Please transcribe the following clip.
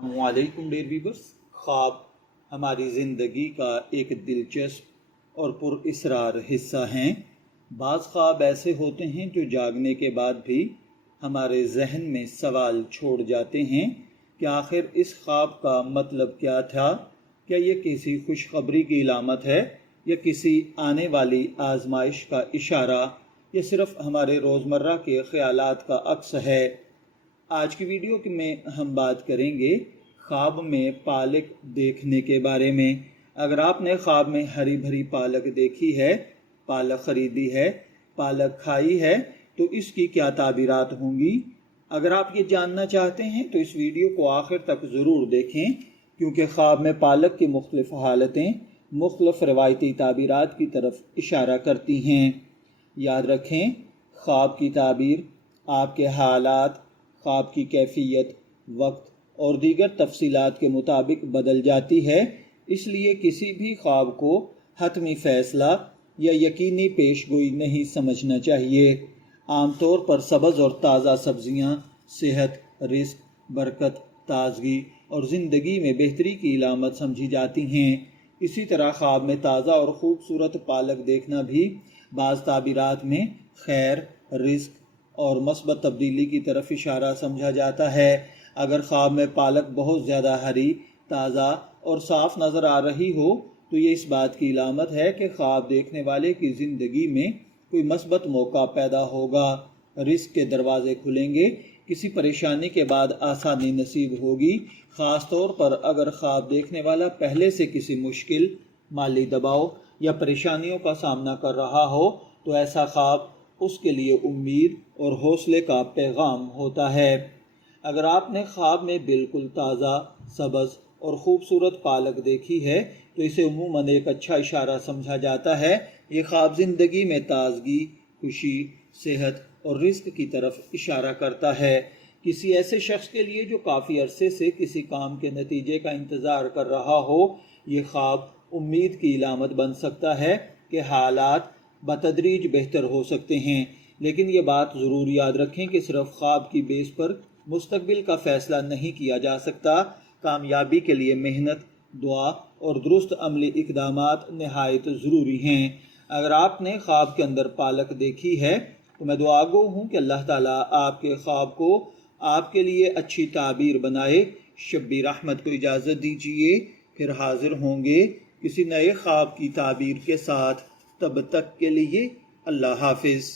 वालेकुम dear viewers. ख्वाब हमारी ज़िंदगी का एक दिलचस्प और पुरअसरार हिस्सा हैं। बाज़ ख्वाब ऐसे होते हैं जो जागने के बाद भी हमारे जहन में सवाल छोड़ जाते हैं कि आखिर इस ख्वाब का मतलब क्या था। क्या ये किसी खुशखबरी की इलामत है या किसी आने वाली आजमाइश का इशारा या सिर्फ हमारे रोज़मर्रा के ख्यालात का अक्स है। आज की वीडियो में हम बात करेंगे ख्वाब में पालक देखने के बारे में। अगर आपने ख्वाब में हरी भरी पालक देखी है, पालक खरीदी है, पालक खाई है, तो इसकी क्या ताबीरात होंगी। अगर आप ये जानना चाहते हैं तो इस वीडियो को आखिर तक ज़रूर देखें, क्योंकि ख्वाब में पालक की मुख्तलिफ हालतें मुख्तलिफ रवायती ताबीरात की तरफ इशारा करती हैं। याद रखें, ख्वाब की ताबीर आपके हालात, ख्वाब की कैफियत, वक्त और दीगर तफसीलात के मुताबिक बदल जाती है। इसलिए किसी भी ख्वाब को हतमी फ़ैसला या यकीनी पेशगोई नहीं समझना चाहिए। आमतौर पर सब्ज़ और ताज़ा सब्ज़ियाँ सेहत, रिस्क, बरकत, ताजगी और ज़िंदगी में बेहतरी की इलामत समझी जाती हैं। इसी तरह ख्वाब में ताज़ा और ख़ूबसूरत पालक देखना भी बाज़ ताबीरात में खैर, रिस्क और मस्बत तब्दीली की तरफ इशारा समझा जाता है। अगर ख्वाब में पालक बहुत ज़्यादा हरी, ताज़ा और साफ़ नज़र आ रही हो तो ये इस बात की इलामत है कि ख्वाब देखने वाले की ज़िंदगी में कोई मस्बत मौका पैदा होगा, रिस्क के दरवाज़े खुलेंगे, किसी परेशानी के बाद आसानी नसीब होगी। ख़ास तौर पर अगर ख्वाब देखने वाला पहले से किसी मुश्किल, माली दबाव या परेशानियों का सामना कर रहा हो तो ऐसा ख्वाब उसके लिए उम्मीद और हौसले का पैगाम होता है। अगर आपने ख्वाब में बिल्कुल ताज़ा, सब्ज़ और ख़ूबसूरत पालक देखी है तो इसे उमूमन एक अच्छा इशारा समझा जाता है। ये ख्वाब ज़िंदगी में ताजगी, खुशी, सेहत और रिस्क की तरफ इशारा करता है। किसी ऐसे शख्स के लिए जो काफ़ी अरसे से किसी काम के नतीजे का इंतज़ार कर रहा हो, ये ख्वाब उम्मीद की इलामत बन सकता है कि हालात बतदरीज बेहतर हो सकते हैं। लेकिन ये बात ज़रूर याद रखें कि सिर्फ ख्वाब की बेस पर मुस्तकबिल का फ़ैसला नहीं किया जा सकता। कामयाबी के लिए मेहनत, दुआ और दुरुस्त अमली इक़दामात नहायत ज़रूरी हैं। अगर आपने ख्वाब के अंदर पालक देखी है तो मैं दुआगो हूँ कि अल्लाह ताला आपके ख्वाब को आपके लिए अच्छी ताबीर बनाए। शब्बी रहमत को इजाज़त दीजिए, फिर हाजिर होंगे किसी नए ख्वाब की ताबीर के साथ। तब तक के लिए अल्लाह हाफिज़।